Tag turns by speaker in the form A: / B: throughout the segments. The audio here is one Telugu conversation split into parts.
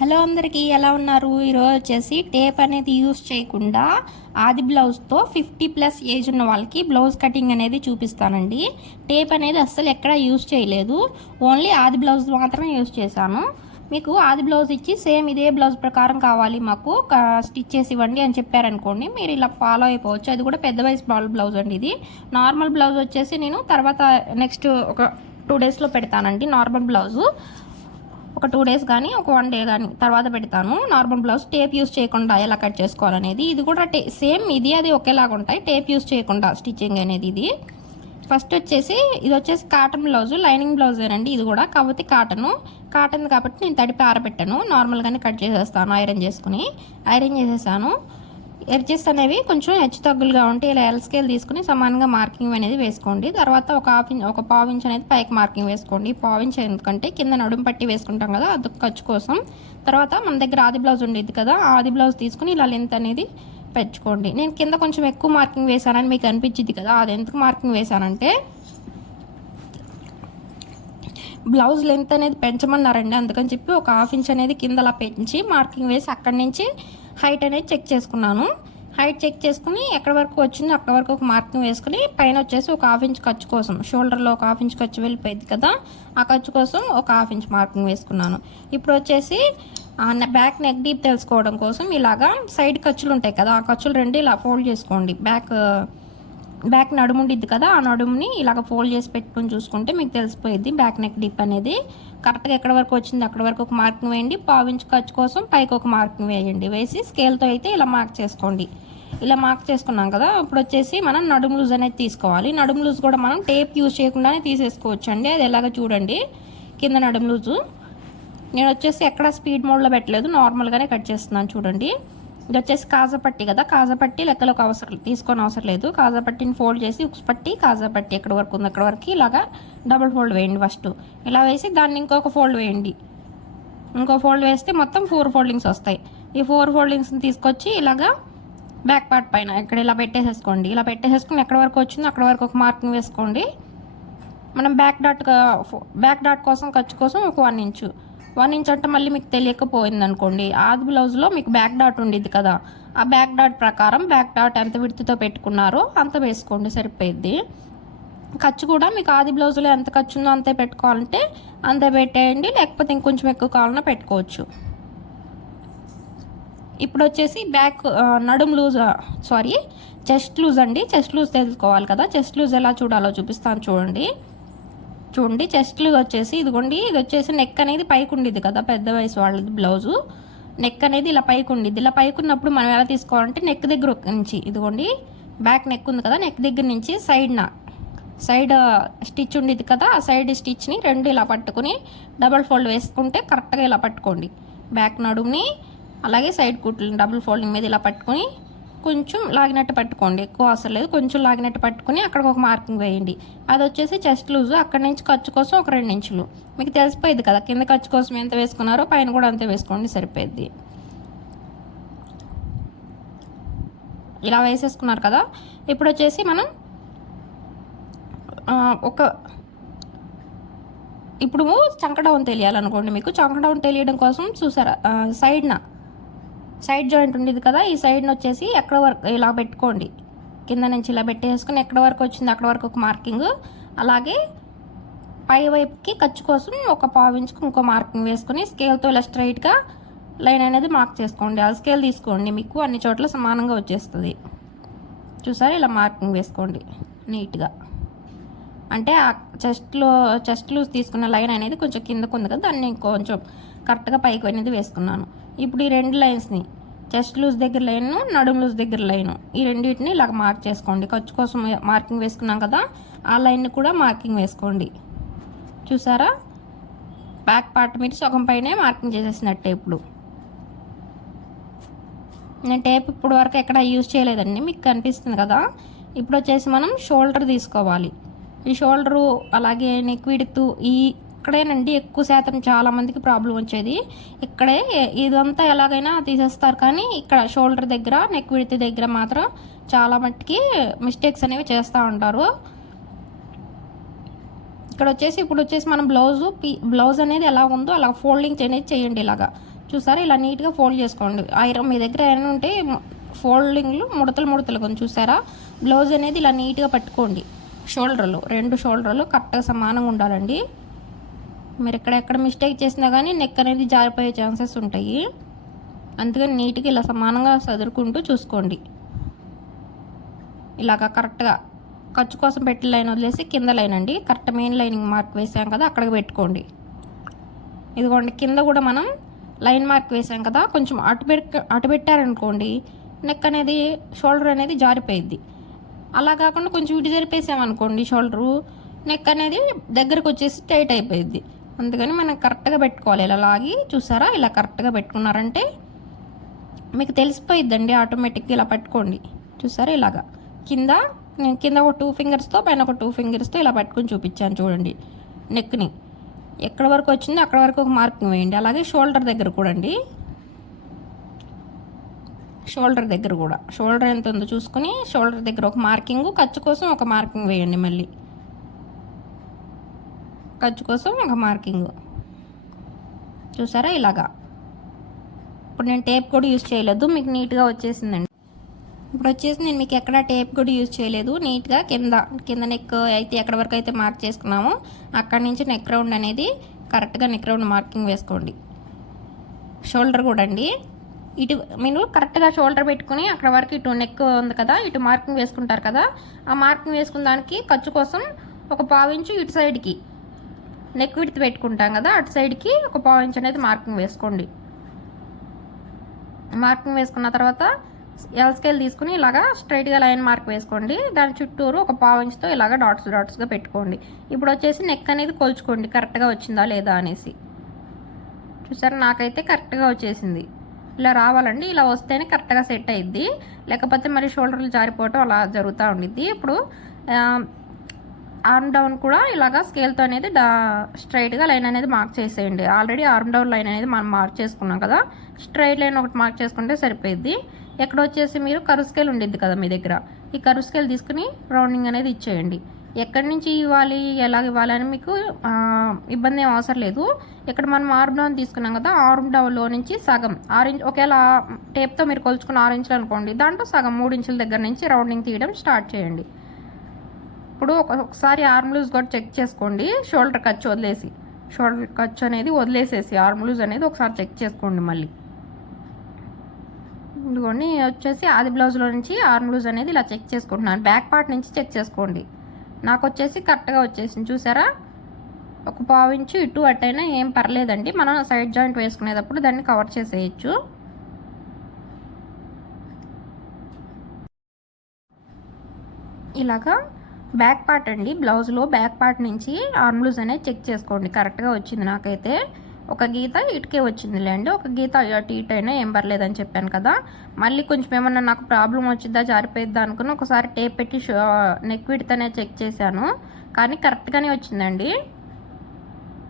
A: హలో అందరికీ ఎలా ఉన్నారు? ఈరోజు వచ్చేసి టేప్ అనేది యూస్ చేయకుండా ఆది బ్లౌజ్తో ఫిఫ్టీ ప్లస్ ఏజ్ ఉన్న వాళ్ళకి బ్లౌజ్ కటింగ్ అనేది చూపిస్తానండి. టేప్ అనేది అస్సలు ఎక్కడ యూస్ చేయలేదు. ఓన్లీ ఆది బ్లౌజ్ మాత్రమే యూస్ చేశాను. మీకు ఆది బ్లౌజ్ ఇచ్చి సేమ్ ఇదే బ్లౌజ్ ప్రకారం కావాలి మాకు. స్టిచ్ చేసి ఇవ్వండి అని చెప్పారనుకోండి మీరు ఇలా ఫాలో అయిపోవచ్చు. అది కూడా పెద్ద వయసు బ్లౌజ్ అండి ఇది. నార్మల్ బ్లౌజ్ వచ్చేసి నేను తర్వాత నెక్స్ట్ ఒక టూ డేస్లో పెడతానండి నార్మల్ బ్లౌజు. ఒక టూ డేస్ కానీ ఒక వన్ డే కానీ తర్వాత పెడతాను. నార్మల్ బ్లౌజ్ టేప్ యూస్ చేయకుండా ఎలా కట్ చేసుకోవాలనేది ఇది కూడా టే సేమ్ ఇది అది ఒకేలాగా ఉంటాయి. టేప్ యూస్ చేయకుండా స్టిచ్చింగ్ అనేది ఇది. ఫస్ట్ వచ్చేసి ఇది వచ్చేసి కాటన్ బ్లౌజ్ లైనింగ్ బ్లౌజేనండి ఇది కూడా కాకపోతే కాటను కాటన్ కాబట్టి నేను తడిపి ఆరబెట్టాను నార్మల్గానే కట్ చేసేస్తాను ఐరన్ చేసుకుని. ఐరన్ చేసేసాను. ఎడ్జెస్ అనేవి కొంచెం హెచ్చు తగ్గులుగా ఉంటే ఇలా ఎల్ స్కేల్ తీసుకుని సమానంగా మార్కింగ్ అనేది వేసుకోండి. తర్వాత ఒక హాఫ్ ఇంచ్ ఒక పావు ఇంచ్ అనేది పైకి మార్కింగ్ వేసుకోండి. పావు ఇంచ్ ఎందుకంటే కింద నడుము పట్టి వేసుకుంటాం కదా అది ఖర్చు కోసం. తర్వాత మన దగ్గర ఆది బ్లౌజ్ ఉండేది కదా ఆది బ్లౌజ్ తీసుకుని ఇలా లెంత్ అనేది పెంచుకోండి. నేను కింద కొంచెం ఎక్కువ మార్కింగ్ వేశానని మీకు అనిపించింది కదా అది ఎందుకు మార్కింగ్ వేశానంటే బ్లౌజ్ లెంత్ అనేది పెంచమన్నారండి. అందుకని చెప్పి ఒక హాఫ్ ఇంచ్ అనేది కింద అలా పెంచి మార్కింగ్ వేసి అక్కడి నుంచి హైట్ అనేది చెక్ చేసుకున్నాను. హైట్ చెక్ చేసుకుని ఎక్కడి వరకు వచ్చిందో అక్కడ వరకు ఒక మార్కింగ్ వేసుకుని పైన వచ్చేసి ఒక హాఫ్ ఇంచ్ ఖర్చు కోసం షోల్డర్లో ఒక హాఫ్ ఇంచ్ ఖర్చు వెళ్ళిపోయింది కదా ఆ ఖర్చు కోసం ఒక హాఫ్ ఇంచ్ మార్కింగ్ వేసుకున్నాను. ఇప్పుడు వచ్చేసి బ్యాక్ నెక్ డీప్ తెలుసుకోవడం కోసం ఇలాగా సైడ్ ఖర్చులు ఉంటాయి కదా ఆ ఖర్చులు రెండు ఇలా ఫోల్డ్ చేసుకోండి. బ్యాక్ బ్యాక్ నడుము ఉండిద్ది కదా ఆ నడుముని ఇలాగ ఫోల్డ్ చేసి పెట్టుకొని చూసుకుంటే మీకు తెలిసిపోయింది బ్యాక్ నెక్ డిప్ అనేది. కరెక్ట్గా ఎక్కడ వరకు వచ్చింది అక్కడ వరకు ఒక మార్కింగ్ వేయండి. పావించి ఖర్చు కోసం పైకి ఒక మార్కింగ్ వేయండి. వేసి స్కేల్తో అయితే ఇలా మార్క్ చేసుకోండి. ఇలా మార్క్ చేసుకున్నాం కదా ఇప్పుడు వచ్చేసి మనం నడుము లూజ్ అనేది తీసుకోవాలి. నడుము లూజ్ కూడా మనం టేప్ యూజ్ చేయకుండానే తీసేసుకోవచ్చు అండి అది ఎలాగ చూడండి. కింద నడుము లూజు. నేను వచ్చేసి ఎక్కడ స్పీడ్ మోడ్లో పెట్టలేదు నార్మల్గానే కట్ చేస్తున్నాను చూడండి. ఇది వచ్చేసి కాజాపట్టి కదా. కాజాపట్టి లెక్కలోకి అవసరం తీసుకొని అవసరం లేదు. కాజాపట్టిని ఫోల్డ్ చేసి ఉక్స్ పట్టి కాజాపట్టి ఎక్కడ వరకు ఉంది అక్కడ వరకు ఇలాగా డబుల్ ఫోల్డ్ వేయండి ఫస్ట్ ఇలా వేసి దాన్ని ఇంకొక ఫోల్డ్ వేయండి. ఇంకో ఫోల్డ్ వేస్తే మొత్తం ఫోర్ ఫోల్డింగ్స్ వస్తాయి. ఈ ఫోర్ ఫోల్డింగ్స్ని తీసుకొచ్చి ఇలాగా బ్యాక్ పార్ట్ పైన ఇక్కడ ఇలా పెట్టేసేసుకోండి. ఇలా పెట్టేసేసుకుని ఎక్కడ వరకు వచ్చిందో అక్కడ వరకు ఒక మార్కింగ్ వేసుకోండి. మనం బ్యాక్ డాట్ బ్యాక్ డాట్ కోసం ఖర్చు కోసం ఒక వన్ ఇంచు వన్ ఇంచ్ అంటే మళ్ళీ మీకు తెలియకపోయింది అనుకోండి ఆది బ్లౌజ్లో మీకు బ్యాక్ డాట్ ఉండిద్ది కదా. ఆ బ్యాక్ డాట్ ప్రకారం బ్యాక్ డాట్ ఎంత విడుతుతో పెట్టుకున్నారో అంత వేసుకోండి సరిపోయిద్ది. ఖర్చు కూడా మీకు ఆది బ్లౌజ్లో ఎంత ఖర్చు ఉందో అంతే పెట్టుకోవాలంటే అంతే పెట్టేయండి లేకపోతే ఇంకొంచెం ఎక్కువ కావాలన్నా పెట్టుకోవచ్చు. ఇప్పుడు వచ్చేసి బ్యాక్ నడుము లూజ్ సారీ చెస్ట్ లూజ్ అండి. చెస్ట్ లూజ్ తెలుసుకోవాలి కదా చెస్ట్ లూజ్ ఎలా చూడాలో చూపిస్తాను చూడండి. చూడండి చెస్ట్లు వచ్చేసి ఇదిగోండి ఇది వచ్చేసి నెక్ అనేది పైకి ఉండిద్ది కదా పెద్ద వయసు వాళ్ళది బ్లౌజు నెక్ అనేది ఇలా పైకి ఉండిద్ది ఇలా పైకి ఉన్నప్పుడు మనం ఎలా తీసుకోవాలంటే నెక్ దగ్గర నుంచి ఇదిగోండి బ్యాక్ నెక్ ఉంది కదా నెక్ దగ్గర నుంచి సైడ్న సైడ్ స్టిచ్ ఉండేది కదా ఆ సైడ్ స్టిచ్ని రెండు ఇలా పట్టుకుని డబల్ ఫోల్డ్ వేసుకుంటే కరెక్ట్గా ఇలా పట్టుకోండి. బ్యాక్ నడుముని అలాగే సైడ్ కుట్లు డబుల్ ఫోల్డింగ్ మీద ఇలా పట్టుకొని కొంచెం లాగినట్టు పట్టుకోండి. ఎక్కువ అవసరం లేదు. కొంచెం లాగినట్టు పట్టుకుని అక్కడ ఒక మార్కింగ్ వేయండి. అది వచ్చేసి చెస్ట్ లూజ్. అక్కడ నుంచి ఖర్చు కోసం ఒక రెండు ఇంచులు. మీకు తెలిసిపోయింది కదా కింద ఖర్చు కోసం ఎంత వేసుకున్నారో పైన కూడా అంతే వేసుకోండి సరిపోయింది. ఇలా వేసేసుకున్నారు కదా. ఇప్పుడు వచ్చేసి మనం ఒక ఇప్పుడు చంకడౌన్ తెలియాలనుకోండి మీకు. చంకడౌన్ తెలియడం కోసం చూసారా సైడ్న సైడ్ జాయింట్ ఉండేది కదా ఈ సైడ్ని వచ్చేసి ఎక్కడ వరకు ఇలా పెట్టుకోండి. కింద నుంచి ఇలా పెట్టేసుకుని ఎక్కడ వరకు వచ్చింది అక్కడ వరకు ఒక మార్కింగ్. అలాగే పై వైపుకి ఖర్చు కోసం ఒక పావించుకు ఇంకో మార్కింగ్ వేసుకొని స్కేల్తో ఇలా స్ట్రైట్గా లైన్ అనేది మార్క్ చేసుకోండి. ఆ స్కేల్ తీసుకోండి మీకు అన్ని చోట్ల సమానంగా వచ్చేస్తుంది. చూసారా? ఇలా మార్కింగ్ వేసుకోండి నీట్గా. అంటే ఆ చెస్ట్లో చెస్ట్ లూజ్ తీసుకున్న లైన్ అనేది కొంచెం కిందకు ఉంది కదా దాన్ని కొంచెం కరెక్ట్గా పైకి అనేది వేసుకున్నాను. ఇప్పుడు ఈ రెండు లైన్స్ని చెస్ట్ లూజ్ దగ్గర లైను నడుము లూజ్ దగ్గర లైను ఈ రెండింటిని ఇలా మార్క్ చేసుకోండి. ఖర్చు కోసం మార్కింగ్ వేసుకున్నాం కదా ఆ లైన్ని కూడా మార్కింగ్ వేసుకోండి. చూసారా? బ్యాక్ పార్ట్ మీద సగం పైనే మార్కింగ్ చేసేసినట్టే ఇప్పుడు. నేను టేప్ ఇప్పుడు వరకు ఎక్కడ యూజ్ చేయలేదండి. మీకు కనిపిస్తుంది కదా? ఇప్పుడు వచ్చేసి మనం షోల్డర్ తీసుకోవాలి. ఈ షోల్డరు అలాగే నెక్ విడుతూ ఈ ఇక్కడేనండి ఎక్కువ శాతం చాలా మందికి ప్రాబ్లం వచ్చేది. ఇక్కడే ఇదంతా ఎలాగైనా తీసేస్తారు. కానీ ఇక్కడ షోల్డర్ దగ్గర నెక్ విడితి దగ్గర మాత్రం చాలా మట్టుకి మిస్టేక్స్ అనేవి చేస్తూ ఉంటారు. ఇక్కడ వచ్చేసి ఇప్పుడు వచ్చేసి మనం బ్లౌజు పీ బ్లౌజ్ అనేది ఎలా ఉందో అలా ఫోల్డింగ్ అనేది చేయండి ఇలాగా. చూసారా? ఇలా నీట్గా ఫోల్డ్ చేసుకోండి. ఐరన్ మీ దగ్గర ఏమైనా ఉంటే ఫోల్డింగ్లు ముడతలు ముడతలు కొంచెం చూసారా? బ్లౌజ్ అనేది ఇలా నీట్గా పట్టుకోండి. షోల్డర్లు రెండు షోల్డర్లు కరెక్ట్గా సమానంగా ఉండాలండి. మీరు ఎక్కడెక్కడ మిస్టేక్ చేసినా కానీ నెక్ అనేది జారిపోయే ఛాన్సెస్ ఉంటాయి. అందుకని నీట్గా ఇలా సమానంగా సదురుకుంటూ చూసుకోండి. ఇలాగా కరెక్ట్గా ఖర్చు కోసం పెట్టి లైన్ వదిలేసి కింద లైన్ అండి. కరెక్ట్ మెయిన్ లైనింగ్ మార్క్ వేసాం కదా అక్కడికి పెట్టుకోండి. ఇదిగోండి కింద కూడా మనం లైన్ మార్క్ వేసాం కదా కొంచెం అటు పెట్ అటు పెట్టారనుకోండి నెక్ అనేది షోల్డర్ అనేది జారిపోయిద్ది. అలా కాకుండా కొంచెం ఇటు జరిపేసామనుకోండి షోల్డరు నెక్ అనేది దగ్గరకు వచ్చేసి టైట్ అయిపోయిద్ది. అందుకని మనం కరెక్ట్గా పెట్టుకోవాలి. ఇలా లాగి చూసారా? ఇలా కరెక్ట్గా పెట్టుకున్నారంటే మీకు తెలిసిపోయిద్దండి ఆటోమేటిక్గా ఇలా పట్టుకోండి. చూసారా ఇలాగా? కింద నేను కింద ఒక టూ ఫింగర్స్తో పైన ఒక టూ ఫింగర్స్తో ఇలా పట్టుకొని చూపించాను చూడండి. నెక్ని. ఎక్కడ వరకు వచ్చిందో అక్కడ వరకు ఒక మార్కింగ్ వేయండి. అలాగే షోల్డర్ దగ్గర కూడా అండి షోల్డర్ దగ్గర కూడా. షోల్డర్ ఎంత ఉందో చూసుకుని షోల్డర్ దగ్గర ఒక మార్కింగ్ ఖర్చు కోసం ఒక మార్కింగ్ వేయండి మళ్ళీ. ఖర్చు కోసం ఒక మార్కింగ్. చూసారా ఇలాగా? ఇప్పుడు నేను టేప్ కూడా యూజ్ చేయలేదు మీకు నీట్గా వచ్చేసిందండి. ఇప్పుడు వచ్చేసి నేను మీకు ఎక్కడ టేప్ కూడా యూజ్ చేయలేదు నీట్గా కింద కింద నెక్ అయితే ఎక్కడ వరకు అయితే మార్క్ చేసుకున్నామో అక్కడి నుంచి నెక్ రౌండ్ అనేది కరెక్ట్గా నెక్ రౌండ్ మార్కింగ్ వేసుకోండి. షోల్డర్ కూడా అండి. ఇటు మీరు కరెక్ట్గా షోల్డర్ పెట్టుకుని అక్కడ వరకు ఇటు నెక్ ఉంది కదా ఇటు మార్కింగ్ వేసుకుంటారు కదా ఆ మార్కింగ్ వేసుకున్న దానికి ఖర్చు కోసం ఒక పావించు ఇటు సైడ్కి నెక్ విడితి పెట్టుకుంటాం కదా అటు సైడ్కి ఒక పావించు అనేది మార్కింగ్ వేసుకోండి. మార్కింగ్ వేసుకున్న తర్వాత ఎల్ స్కేల్ తీసుకుని ఇలాగా స్ట్రైట్గా లైన్ మార్క్ వేసుకోండి. దాని చుట్టూరు ఒక పావు ఇంచుతో ఇలాగా డాట్స్ డాట్స్గా పెట్టుకోండి. ఇప్పుడు వచ్చేసి నెక్ అనేది కొలుచుకోండి కరెక్ట్గా వచ్చిందా లేదా అనేసి. చూసారా? నాకైతే కరెక్ట్గా వచ్చేసింది. ఇలా రావాలండి. ఇలా వస్తేనే కరెక్ట్గా సెట్ అయ్యిద్ది లేకపోతే మరి షోల్డర్లు జారిపోవటం అలా జరుగుతూ ఉండిద్ది. ఇప్పుడు ఆర్మ్ డౌన్ కూడా ఇలాగా స్కేల్తో అనేది డా స్ట్రైట్గా లైన్ అనేది మార్క్ చేసేయండి. ఆల్రెడీ ఆర్మ్ డౌన్ లైన్ అనేది మనం మార్క్ చేసుకున్నాం కదా స్ట్రైట్ లైన్ ఒకటి మార్క్ చేసుకుంటే సరిపోయిద్ది. ఎక్కడ వచ్చేసి మీరు కరు స్కేల్ ఉండిద్ది కదా మీ దగ్గర ఈ కరు స్కేల్ తీసుకుని రౌండింగ్ అనేది ఇచ్చేయండి. ఎక్కడి నుంచి ఇవ్వాలి ఎలాగ ఇవ్వాలి అని మీకు ఇబ్బంది ఏం అవసరం లేదు. ఇక్కడ మనం ఆర్మ్ డౌన్ తీసుకున్నాం కదా ఆర్మ్ డౌన్లో నుంచి సగం ఆరెంజ్ ఒకవేళ టేప్తో మీరు కొలుచుకున్న ఆరెంజ్లు అనుకోండి దాంట్లో సగం మూడు ఇంచుల దగ్గర నుంచి రౌండింగ్ తీయడం స్టార్ట్ చేయండి. ఇప్పుడు ఒకసారి ఆర్మ్ లూజ్ కూడా చెక్ చేసుకోండి. షోల్డర్ ఖర్చు వదిలేసి. షోల్డర్ ఖర్చు అనేది వదిలేసేసి ఆర్మ్ లూజ్ అనేది ఒకసారి చెక్ చేసుకోండి మళ్ళీ. ఇదిగోండి వచ్చేసి ఆది బ్లౌజ్లో నుంచి ఆర్మ్ లూజ్ అనేది ఇలా చెక్ చేసుకుంటున్నాను. బ్యాక్ పార్ట్ నుంచి చెక్ చేసుకోండి. నాకు వచ్చేసి కరెక్ట్గా వచ్చేసింది చూసారా? ఒక పావు ఇంచు ఇటు అట్టయినా ఏం పర్లేదండి. మనం సైడ్ జాయింట్ వేసుకునేటప్పుడు దాన్ని కవర్ చేసేయచ్చు. ఇలాగా బ్యాక్ పార్ట్ అండి. బ్లౌజ్లో బ్యాక్ పార్ట్ నుంచి ఆర్మ్లూజ్ అనేది చెక్ చేసుకోండి. కరెక్ట్గా వచ్చింది నాకైతే. ఒక గీత ఇటుకే వచ్చిందిలేండి. ఒక గీత అటు ఇటు అయినా ఏం పర్లేదని చెప్పాను కదా. మళ్ళీ కొంచెం ఏమన్నా నాకు ప్రాబ్లం వచ్చిద్దా జారిపోయిద్దా అనుకుని ఒకసారి టేప్ పెట్టి నెక్ విడితేనే చెక్ చేశాను. కానీ కరెక్ట్గానే వచ్చిందండి.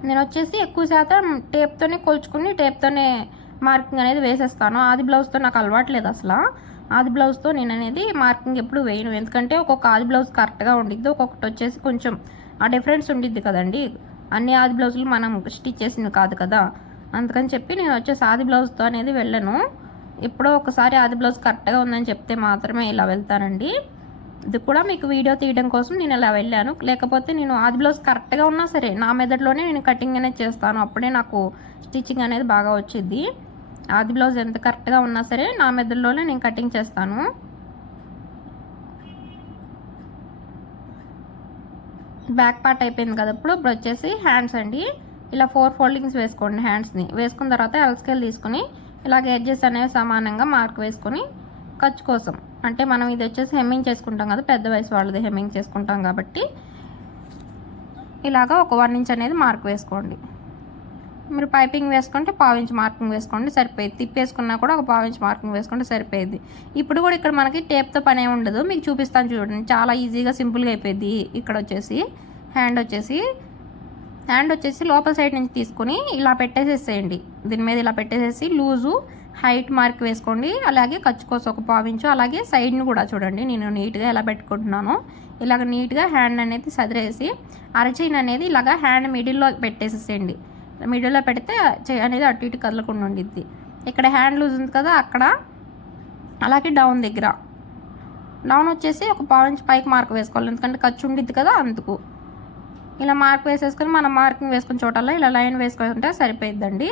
A: నేను వచ్చేసి ఎక్కువ శాతం టేప్తోనే కొలుచుకుని టేప్తోనే మార్కింగ్ అనేది వేసేస్తాను. ఆది బ్లౌజ్తో నాకు అలవాట్లేదు అసలు. ఆది బ్లౌజ్తో నేను అనేది మార్కింగ్ ఎప్పుడు వేయను. ఎందుకంటే ఒక్కొక్క ఆది బ్లౌజ్ కరెక్ట్గా ఉండిద్ది ఒక్కొక్కటి వచ్చేసి కొంచెం ఆ డిఫరెన్స్ ఉండిద్ది కదండి. అన్ని ఆది బ్లౌజులు మనం స్టిచ్ చేసింది కాదు కదా. అందుకని చెప్పి నేను వచ్చేసి ఆది బ్లౌజ్తో అనేది వెళ్ళను. ఎప్పుడో ఒకసారి ఆది బ్లౌజ్ కరెక్ట్గా ఉందని చెప్తే మాత్రమే ఇలా వెళ్తానండి. ఇది కూడా మీకు వీడియో తీయడం కోసం నేను ఇలా వెళ్ళాను. లేకపోతే నేను ఆది బ్లౌజ్ కరెక్ట్గా ఉన్నా సరే నా మెదడులోనే నేను కటింగ్ అనేది చేస్తాను. అప్పుడే నాకు స్టిచ్చింగ్ అనేది బాగా వచ్చింది ఆది బ్లౌజ్ ఎంత కరెక్ట్గా ఉన్నా సరే నా మెదడులోనే నేను కటింగ్ చేస్తాను. బ్యాక్ పార్ట్ అయిపోయింది కదా ఇప్పుడు ఇప్పుడు వచ్చేసి హ్యాండ్స్ అండి. ఇలా ఫోర్ ఫోల్డింగ్స్ వేసుకోండి హ్యాండ్స్ని. వేసుకున్న తర్వాత ఎల్స్కేల్ తీసుకుని ఇలాగ ఎడ్జెస్ అనేవి సమానంగా మార్క్ వేసుకొని ఖర్చు కోసం. అంటే మనం ఇది వచ్చేసి హెమ్మింగ్ చేసుకుంటాం కదా పెద్ద వయసు వాళ్ళది హెమ్మింగ్ చేసుకుంటాం కాబట్టి ఇలాగా ఒక వన్ ఇంచ్ అనేది మార్క్ వేసుకోండి. మీరు పైపింగ్ వేసుకుంటే పావించి మార్కింగ్ వేసుకోండి సరిపోయింది. తిప్పేసుకున్నా కూడా ఒక పావించి మార్కింగ్ వేసుకుంటే సరిపోయింది. ఇప్పుడు కూడా ఇక్కడ మనకి టేప్తో పనే ఉండదు. మీకు చూపిస్తాను చూడండి. చాలా ఈజీగా సింపుల్గా అయిపోయింది. ఇక్కడ వచ్చేసి హ్యాండ్ వచ్చేసి హ్యాండ్ వచ్చేసి లోపల సైడ్ నుంచి తీసుకొని ఇలా పెట్టేసేసేయండి. దీని మీద ఇలా పెట్టేసేసి లూజు హైట్ మార్క్ వేసుకోండి. అలాగే ఖర్చు కోసం ఒక పావించు అలాగే సైడ్ని కూడా చూడండి. నేను నీట్గా ఎలా పెట్టుకుంటున్నాను. ఇలాగ నీట్గా హ్యాండ్ అనేది సదిరేసి అరచైన్ అనేది ఇలాగ హ్యాండ్ మిడిల్లో పెట్టేసేసేయండి. మిడిల్లో పెడితే చెయ్యి అనేది అటు ఇటు కదలకుండా ఉండిద్ది. ఇక్కడ హ్యాండ్ లూజ్ ఉంది కదా అక్కడ. అలాగే డౌన్ దగ్గర. డౌన్ వచ్చేసి ఒక పావు పైకి మార్క్ వేసుకోవాలి. ఎందుకంటే ఖర్చు ఉండిద్ది కదా అందుకు. ఇలా మార్క్ వేసేసుకొని మనం మార్కింగ్ వేసుకున్న చోటల్లో ఇలా లైన్ వేసుకుంటే సరిపోయిద్దండి.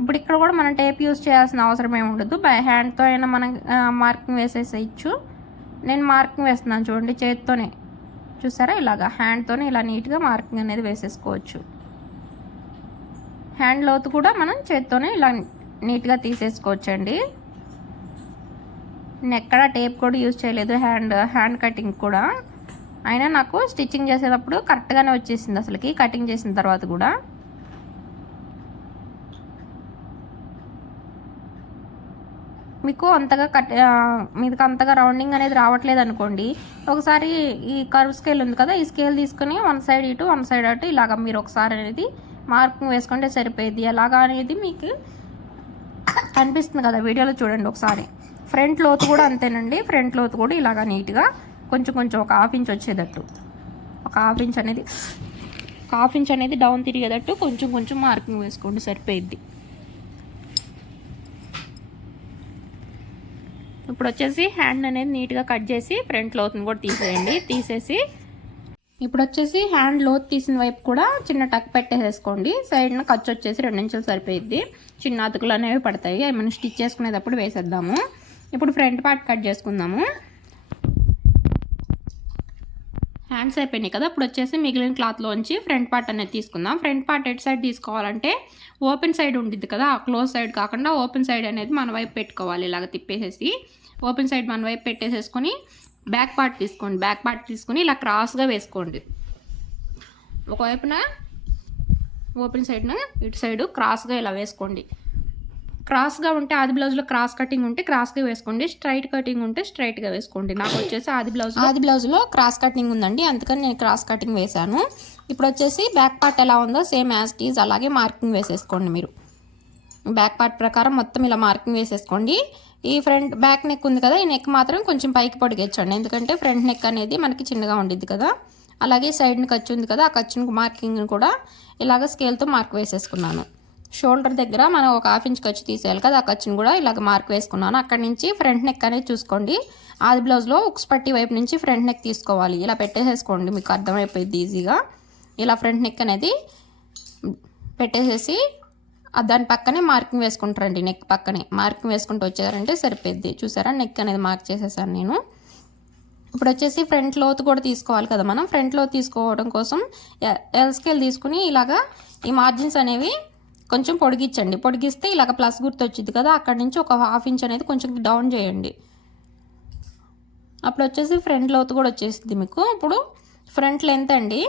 A: ఇప్పుడు ఇక్కడ కూడా మనం టేప్ యూస్ చేయాల్సిన అవసరం ఏమి ఉండదు. బై హ్యాండ్తో అయినా మనం మార్కింగ్ వేసేసేయచ్చు. నేను మార్కింగ్ వేస్తున్నాను చూడండి చేతితోనే. చూసారా? ఇలాగా హ్యాండ్తోనే ఇలా నీట్గా మార్కింగ్ అనేది వేసేసుకోవచ్చు. హ్యాండ్ లోతు కూడా మనం చేత్తోనే ఇలా నీట్గా తీసేసుకోవచ్చండి. నేను ఎక్కడ టేప్ కూడా యూజ్ చేయలేదు హ్యాండ్ హ్యాండ్ కటింగ్ కూడా. అయినా నాకు స్టిచ్చింగ్ చేసేటప్పుడు కరెక్ట్గానే వచ్చేసింది అసలుకి కటింగ్ చేసిన తర్వాత కూడా. మీకు అంతగా కట్ మీకు మీదకి అంతగా రౌండింగ్ అనేది రావట్లేదు అనుకోండి ఒకసారి ఈ కర్వ్ స్కేల్ ఉంది కదా ఈ స్కేల్ తీసుకుని వన్ సైడ్ ఇటు వన్ సైడ్ అటు ఇలాగ మీరు ఒకసారి అనేది మార్కింగ్ వేసుకుంటే సరిపోయేది. అలాగా అనేది మీకు కనిపిస్తుంది కదా వీడియోలో చూడండి ఒకసారి. ఫ్రంట్ లోతు కూడా అంతేనండి ఫ్రంట్ లోతు కూడా ఇలాగా నీట్గా కొంచెం కొంచెం ఒక హాఫ్ ఇంచ్ వచ్చేటట్టు. ఒక హాఫ్ ఇంచ్ అనేది హాఫ్ ఇంచ్ అనేది డౌన్ తిరిగేటట్టు కొంచెం కొంచెం మార్కింగ్ వేసుకోండి సరిపోయిద్ది. ఇప్పుడు వచ్చేసి హ్యాండ్ అనేది నీట్గా కట్ చేసి ఫ్రంట్ లోతుని కూడా తీసేయండి. తీసేసి ఇప్పుడు వచ్చేసి హ్యాండ్ లోత్ తీసిన వైపు కూడా చిన్న టక్ పెట్టేసేసుకోండి. సైడ్న ఖర్చు వచ్చేసి రెండు ఇంచులు సరిపోయిద్ది. చిన్న అతుకులు అనేవి పడతాయి. అవి మనం స్టిచ్ చేసుకునేటప్పుడు వేసేద్దాము. ఇప్పుడు ఫ్రంట్ పార్ట్ కట్ చేసుకుందాము. హ్యాండ్స్ అయిపోయినాయి కదా ఇప్పుడు వచ్చేసి మిగిలిన క్లాత్లోంచి ఫ్రంట్ పార్ట్ అనేది తీసుకుందాం. ఫ్రంట్ పార్ట్ ఎటు సైడ్ తీసుకోవాలంటే ఓపెన్ సైడ్ ఉండిద్ది కదా ఆ క్లోజ్ సైడ్ కాకుండా ఓపెన్ సైడ్ అనేది మన వైపు పెట్టుకోవాలి ఇలాగ తిప్పేసేసి. ఓపెన్ సైడ్ మన వైపు పెట్టేసేసుకొని బ్యాక్ పార్ట్ తీసుకోండి. బ్యాక్ పార్ట్ తీసుకొని ఇలా క్రాస్గా వేసుకోండి. ఒకవైపున ఓపెన్ సైడ్న ఇటు సైడు క్రాస్గా ఇలా వేసుకోండి. క్రాస్గా ఉంటే ఆది బ్లౌజ్లో క్రాస్ కటింగ్ ఉంటే క్రాస్గా వేసుకోండి. స్ట్రైట్ కటింగ్ ఉంటే స్ట్రైట్గా వేసుకోండి. నాకు వచ్చేసి ఆది బ్లౌజ్ ఆది బ్లౌజ్లో క్రాస్ కటింగ్ ఉందండి. అందుకని నేను క్రాస్ కటింగ్ వేశాను. ఇప్పుడు వచ్చేసి బ్యాక్ పార్ట్ ఎలా ఉందో సేమ్ యాజ్ టీజ్ అలాగే మార్కింగ్ వేసేసుకోండి మీరు. బ్యాక్ పార్ట్ ప్రకారం మొత్తం ఇలా మార్కింగ్ వేసేసుకోండి. ఈ ఫ్రంట్ బ్యాక్ నెక్ ఉంది కదా ఈ నెక్ మాత్రం కొంచెం పైకి పొడిగించండి ఎందుకంటే ఫ్రంట్ నెక్ అనేది మనకి చిన్నగా ఉండిద్ది కదా. అలాగే సైడ్ని ఖర్చు ఉంది కదా ఆ ఖర్చుని మార్కింగ్ కూడా ఇలాగ స్కేల్తో మార్క్ వేసేసుకున్నాను. షోల్డర్ దగ్గర మనం ఒక హాఫ్ ఇంచ్ ఖర్చు తీసేయాలి కదా ఆ ఖర్చుని కూడా ఇలాగ మార్క్ వేసుకున్నాను. అక్కడి నుంచి ఫ్రంట్ నెక్ అనేది చూసుకోండి. ఆది బ్లౌజ్లో ఉక్స్ పట్టి వైపు నుంచి ఫ్రంట్ నెక్ తీసుకోవాలి. ఇలా పెట్టేసేసుకోండి మీకు అర్థమైపోయింది ఈజీగా. ఇలా ఫ్రంట్ నెక్ అనేది పెట్టేసేసి దాని పక్కనే మార్కింగ్ వేసుకుంటారండి నెక్ పక్కనే. మార్కింగ్ వేసుకుంటూ వచ్చారంటే సరిపోద్ది చూసారా? నెక్ అనేది మార్క్ చేసేసాను నేను. ఇప్పుడు వచ్చేసి ఫ్రంట్ లోతు కూడా తీసుకోవాలి కదా మనం. ఫ్రంట్ లోతు తీసుకోవడం కోసం ఎ- ఎల్ స్కేల్ తీసుకుని ఇలాగా ఈ మార్జిన్స్ అనేవి కొంచెం పొడిగించండి. పొడిగిస్తే ఇలాగ ప్లస్ గుర్తు వచ్చింది కదా. అక్కడి నుంచి ఒక హాఫ్ ఇంచ్ అనేది కొంచెం డౌన్ చేయండి. అప్పుడు వచ్చేసి ఫ్రంట్ లోతు కూడా వచ్చేసింది మీకు. ఇప్పుడు ఫ్రంట్ లెంత్ అండి.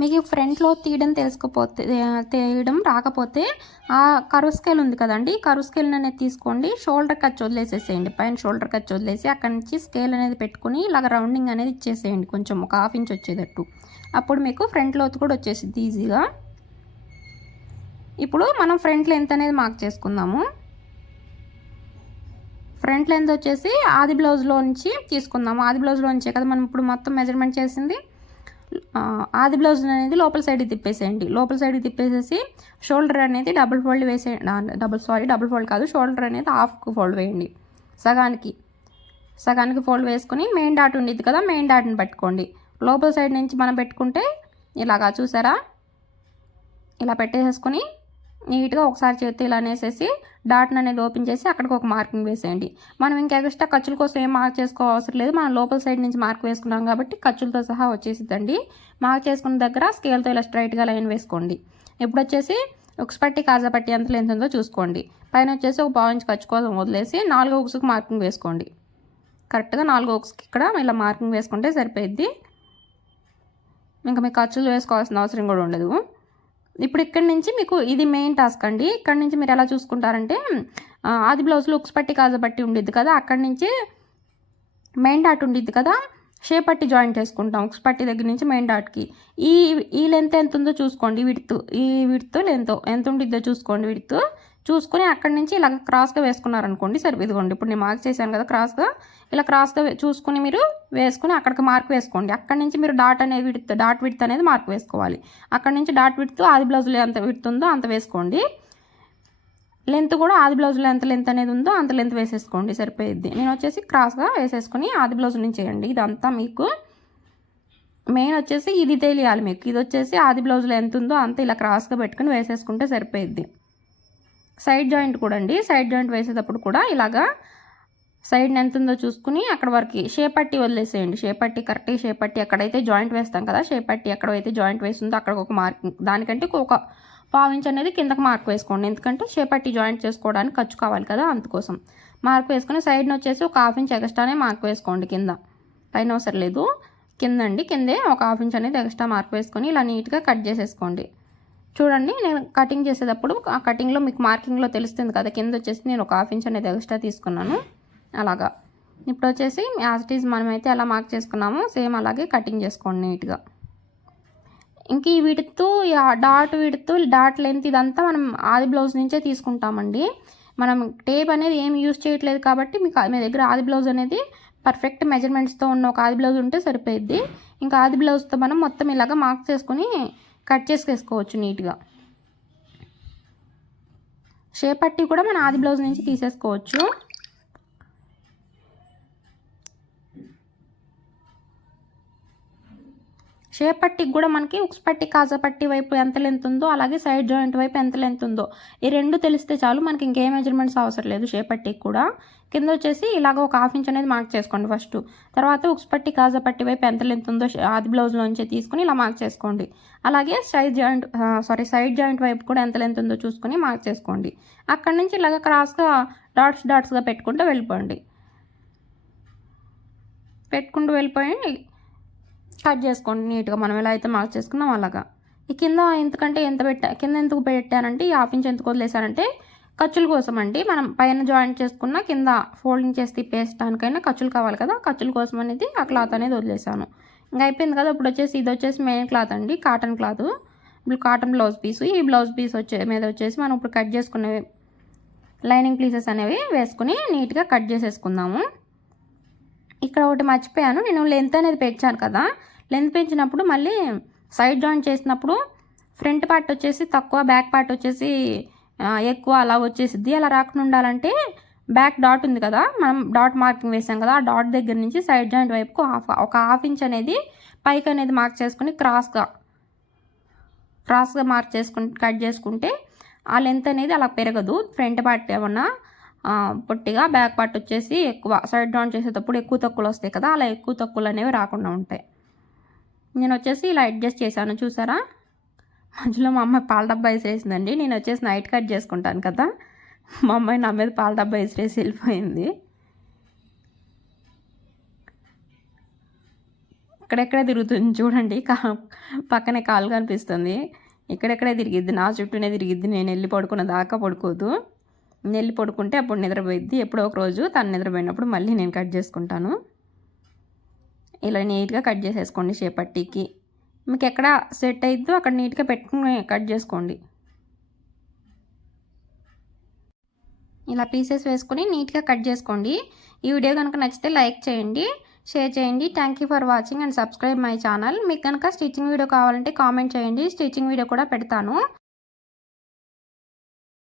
A: మీకు ఫ్రంట్లో తీయడం తెలుసుకోపోతే తీయడం రాకపోతే ఆ కరువు స్కేల్ ఉంది కదండి కరువు స్కేల్ అనేది తీసుకోండి షోల్డర్ ఖర్చు వదిలేసేసేయండి పైన షోల్డర్ ఖర్చు వదిలేసి అక్కడి నుంచి స్కేల్ అనేది పెట్టుకుని ఇలాగ రౌండింగ్ అనేది ఇచ్చేసేయండి కొంచెం ఒక హాఫ్ ఇంచ్ వచ్చేటట్టు. అప్పుడు మీకు ఫ్రంట్ లోత్ కూడా వచ్చేసింది ఈజీగా ఇప్పుడు మనం ఫ్రంట్ లెంత్ అనేది మార్క్ చేసుకుందాము. ఫ్రంట్ లెంత్ వచ్చేసి ఆది బ్లౌజ్లో నుంచి తీసుకుందాము. ఆది బ్లౌజ్లో నుంచే కదా మనం ఇప్పుడు మొత్తం మెజర్మెంట్ చేసింది? ఆది బ్లౌజ్ అనేది లోపల సైడ్ తిప్పేసేయండి. లోపల సైడ్ తిప్పేసేసి షోల్డర్ అనేది డబుల్ ఫోల్డ్ వేసేయండి డబుల్ సారీ డబుల్ ఫోల్డ్ కాదు షోల్డర్ అనేది హాఫ్ ఫోల్డ్ వేయండి. సగానికి సగానికి ఫోల్డ్ వేసుకొని మెయిన్ డాట్ ఉండిద్ది కదా మెయిన్ డాట్ని పెట్టుకోండి. లోపల సైడ్ నుంచి మనం పెట్టుకుంటే ఇలాగా చూసారా? ఇలా పెట్టేసేసుకొని నీట్గా ఒకసారి చేతి ఇలా అనేసేసి డాట్ని అనేది ఓపెన్ చేసి అక్కడికి ఒక మార్కింగ్ వేసేయండి. మనం ఇంకా ఎక్స్ట్రా ఖర్చుల కోసం ఏం మార్క్ చేసుకో అవసరం లేదు. మనం లోపల సైడ్ నుంచి మార్క్ వేసుకున్నాం కాబట్టి ఖర్చులతో సహా వచ్చేసిద్దండి. మార్క్ చేసుకున్న దగ్గర స్కేల్తో ఇలా స్ట్రైట్గా లైన్ వేసుకోండి. ఇప్పుడు వచ్చేసి ఉక్స్ పట్టి కాజా పట్టి ఎంత లెంత్ ఉందో చూసుకోండి. పైన వచ్చేసి ఒక పావు ఇంచ్ ఖర్చు కోసం వదిలేసి నాలుగో ఉక్స్కి మార్కింగ్ వేసుకోండి. కరెక్ట్గా నాలుగో ఉక్స్కి ఇక్కడ ఇలా మార్కింగ్ వేసుకుంటే సరిపోయిద్ది. ఇంకా మీ ఖర్చులు వేసుకోవాల్సిన అవసరం కూడా ఉండదు. ఇప్పుడు ఇక్కడి నుంచి మీకు ఇది మెయిన్ టాస్క్ అండి. ఇక్కడ నుంచి మీరు ఎలా చూసుకుంటారంటే ఆది బ్లౌజ్లో ఉక్స్ పట్టి కాజా పట్టి ఉండిద్ది కదా అక్కడి నుంచి మెయిన్ డాట్ ఉండిద్ది కదా షేప్ పట్టి జాయిన్ చేసుకుంటాం ఉక్స్ పట్టి దగ్గర నుంచి మెయిన్ డాట్కి ఈ ఈ లెంత్ ఎంత ఉందో చూసుకోండి విడుతు ఈ విడుతు లెంత్ ఎంత ఉండిద్దో చూసుకోండి విడుతు చూసుకుని అక్కడి నుంచి ఇలా క్రాస్గా వేసుకున్నారనుకోండి సరే ఇదిగోండి ఇప్పుడు నేను మార్క్ చేశాను కదా క్రాస్గా ఇలా క్రాస్గా చూసుకుని మీరు వేసుకుని అక్కడికి మార్క్ వేసుకోండి. అక్కడి నుంచి మీరు డాట్ అనేది విడుత్ డాట్ విడ్త్ అనేది మార్క్ వేసుకోవాలి. అక్కడి నుంచి డాట్ విడ్త్ ఆది బ్లౌజ్లో ఎంత విడుతుందో ఉందో అంత వేసుకోండి. లెంత్ కూడా ఆది బ్లౌజ్లో ఎంత లెంత్ అనేది ఉందో అంత లెంత్ వేసేసుకోండి సరిపోయిద్ది. నేను వచ్చేసి క్రాస్గా వేసేసుకుని ఆది బ్లౌజ్ నుంచి చేయండి ఇదంతా మీకు మెయిన్ వచ్చేసి ఇది తెలియాలి మీకు. ఇది వచ్చేసి ఆది బ్లౌజ్లో ఎంత ఉందో అంత ఇలా క్రాస్గా పెట్టుకుని వేసేసుకుంటే సరిపోయిద్ది. సైడ్ జాయింట్ కూడా అండి సైడ్ జాయింట్ వేసేటప్పుడు కూడా ఇలాగా సైడ్ ఎంత ఉందో చూసుకుని అక్కడ వరకు షేప్ పట్టి వదిలేసేయండి. షేప్ పట్టి కరెక్ట్గా షేప్ పట్టి ఎక్కడైతే జాయింట్ వేస్తాం కదా. షేప్ పట్టి ఎక్కడైతే జాయింట్ వేస్తుందో అక్కడ ఒక మార్కింగ్ దానికంటే ఒక పావు ఇంచ్ అనేది కిందకి మార్క్ వేసుకోండి. ఎందుకంటే షేప్ జాయింట్ చేసుకోవడానికి ఖర్చు కావాలి కదా అందుకోసం. మార్క్ వేసుకుని సైడ్ని వచ్చేసి ఒక హాఫ్ ఇంచ్ ఎక్స్ట్రానే మార్క్ వేసుకోండి కింద. పైన అవసరం లేదు. కింద అండి కిందే ఒక హాఫ్ ఇంచ్ అనేది ఎక్స్ట్రా మార్క్ వేసుకొని ఇలా నీట్గా కట్ చేసేసుకోండి. చూడండి నేను కటింగ్ చేసేటప్పుడు ఆ కటింగ్లో మీకు మార్కింగ్లో తెలుస్తుంది కదా కింద వచ్చేసి నేను ఒక హాఫ్ ఇంచ్ అనేది ఎక్స్ట్రా తీసుకున్నాను. అలాగా. ఇప్పుడు వచ్చేసి యాజ్ ఇట్ ఈజ్ మనమైతే ఎలా మార్క్ చేసుకున్నామో సేమ్ అలాగే కటింగ్ చేసుకోండి నీట్గా ఇంక ఈ width dot width dot length ఇదంతా మనం ఆది బ్లౌజ్ నుంచే తీసుకుంటామండి. మనం టేప్ అనేది ఏం యూజ్ చేయట్లేదు కాబట్టి మీకు మీ దగ్గర ఆది బ్లౌజ్ అనేది పర్ఫెక్ట్ మెజర్మెంట్స్తో ఉన్న ఒక ఆది బ్లౌజ్ ఉంటే సరిపోయిద్ది. ఇంకా ఆది బ్లౌజ్తో మనం మొత్తం ఇలాగ మార్క్ చేసుకొని కట్ చేసుకేసుకోవచ్చు నీట్గా. షేప్ పట్టి కూడా మన ఆది బ్లౌజ్ నుంచి తీసేసుకోవచ్చు. షేప్ పట్టికి కూడా మనకి ఉక్స్ పట్టి కాజా పట్టి వైపు ఎంత లెంత్ ఉందో అలాగే సైడ్ జాయింట్ వైపు ఎంత లెంత్ ఉందో. ఈ రెండు తెలిస్తే చాలు మనకి ఇంకే మెజర్మెంట్స్ అవసరం లేదు షేప్ పట్టికి కూడా. కింద వచ్చేసి ఇలాగ ఒక హాఫ్ ఇంచ్ అనేది మార్క్ చేసుకోండి ఫస్ట్ తర్వాత ఉక్స్ పట్టి కాజా పట్టి వైపు ఎంత లెంత్ ఉందో షే- ఆది బ్లౌజ్లోంచి తీసుకుని ఇలా మార్క్ చేసుకోండి. అలాగే side joint sorry side joint వైపు కూడా ఎంత లెంత్ ఉందో చూసుకుని మార్క్ చేసుకోండి. అక్కడి నుంచి ఇలాగ క్రాస్గా డాట్స్ డాట్స్గా పెట్టుకుంటూ వెళ్ళిపోండి. పెట్టుకుంటూ వెళ్ళిపోయి కట్ చేసుకోండి నీట్గా. మనం ఎలా అయితే మార్క్ చేసుకున్నాం అలాగా. ఈ కింద ఎందుకంటే ఎంత పెట్టా కింద ఎందుకు పెట్టానంటే ఈ హాఫ్ ఇంచ్ ఎందుకు వదిలేసానంటే ఖర్చుల కోసం అండి. మనం పైన జాయింట్ చేసుకున్న కింద ఫోల్డింగ్ చేసి తిప్పేసడానికైనా ఖర్చులు కావాలి కదా. ఖర్చుల కోసం అనేది ఆ క్లాత్ అనేది వదిలేసాను ఇంకా అయిపోయింది కదా. ఇప్పుడు వచ్చేసి ఇది వచ్చేసి మెయిన్ క్లాత్ అండి. Cotton cloth. ఇప్పుడు కాటన్ బ్లౌజ్ పీస్. ఈ బ్లౌజ్ పీస్ వచ్చే మీద వచ్చేసి మనం ఇప్పుడు కట్ చేసుకునే లైనింగ్ పీసెస్ అనేవి వేసుకుని నీట్గా కట్ చేసేసుకుందాము. ఇక్కడ ఒకటి మర్చిపోయాను. నేను లెంత్ అనేది పెంచాను కదా. లెంత్ పెంచినప్పుడు మళ్ళీ సైడ్ జాయింట్ చేసినప్పుడు ఫ్రంట్ పార్ట్ వచ్చేసి తక్కువ బ్యాక్ పార్ట్ వచ్చేసి ఎక్కువ అలా వచ్చేసిద్ది. అలా రాకుండా ఉండాలంటే బ్యాక్ డాట్ ఉంది కదా. మనం డాట్ మార్కింగ్ వేసాం కదా. ఆ డాట్ దగ్గర నుంచి సైడ్ జాయింట్ వైపుకు హాఫ్ ఒక హాఫ్ ఇంచ్ అనేది పైకి అనేది మార్క్ చేసుకుని క్రాస్గా క్రాస్గా మార్క్ చేసుకుని కట్ చేసుకుంటే ఆ లెంత్ అనేది అలా పెరగదు. ఫ్రంట్ పార్ట్ ఏమన్నా పొట్టిగా బ్యాక్ పార్ట్ వచ్చేసి ఎక్కువ సైడ్ డౌన్ చేసేటప్పుడు ఎక్కువ తక్కువలు వస్తాయి కదా అలా ఎక్కువ తక్కువలు అనేవి రాకుండా ఉంటాయి. నేను వచ్చేసి ఇలా అడ్జస్ట్ చేశాను చూసారా? మధ్యలో మా అమ్మాయి పాల డబ్బా వేసేసిందండి. నేను వచ్చేసి నైట్ కట్ చేసుకుంటాను కదా మా అమ్మాయి నా మీద పాల డబ్బా వేసేసి వెళ్ళిపోయింది. ఇక్కడెక్కడే తిరుగుతుంది చూడండి కా పక్కనే కాలు కనిపిస్తుంది. ఇక్కడెక్కడే తిరిగిద్ది నా చుట్టూనే తిరిగిద్ది నేను వెళ్ళి పడుకున్న దాకా పడుకోదు. వెళ్ళి పడుకుంటే అప్పుడు నిద్రపోయిద్ది. ఎప్పుడో ఒక రోజు తను నిద్రపోయినప్పుడు మళ్ళీ నేను కట్ చేసుకుంటాను. ఇలా నీట్గా కట్ చేసేసుకోండి చేపట్టికి. మీకు ఎక్కడ సెట్ అయిద్దో అక్కడ నీట్గా పెట్టుకుని కట్ చేసుకోండి. ఇలా పీసెస్ వేసుకొని నీట్గా కట్ చేసుకోండి. ఈ వీడియో కనుక నచ్చితే లైక్ చేయండి షేర్ చేయండి. Thank you for watching and subscribe my channel మీకు కనుక స్టిచ్చింగ్ వీడియో కావాలంటే కామెంట్ చేయండి. స్టిచ్చింగ్ వీడియో కూడా పెడతాను.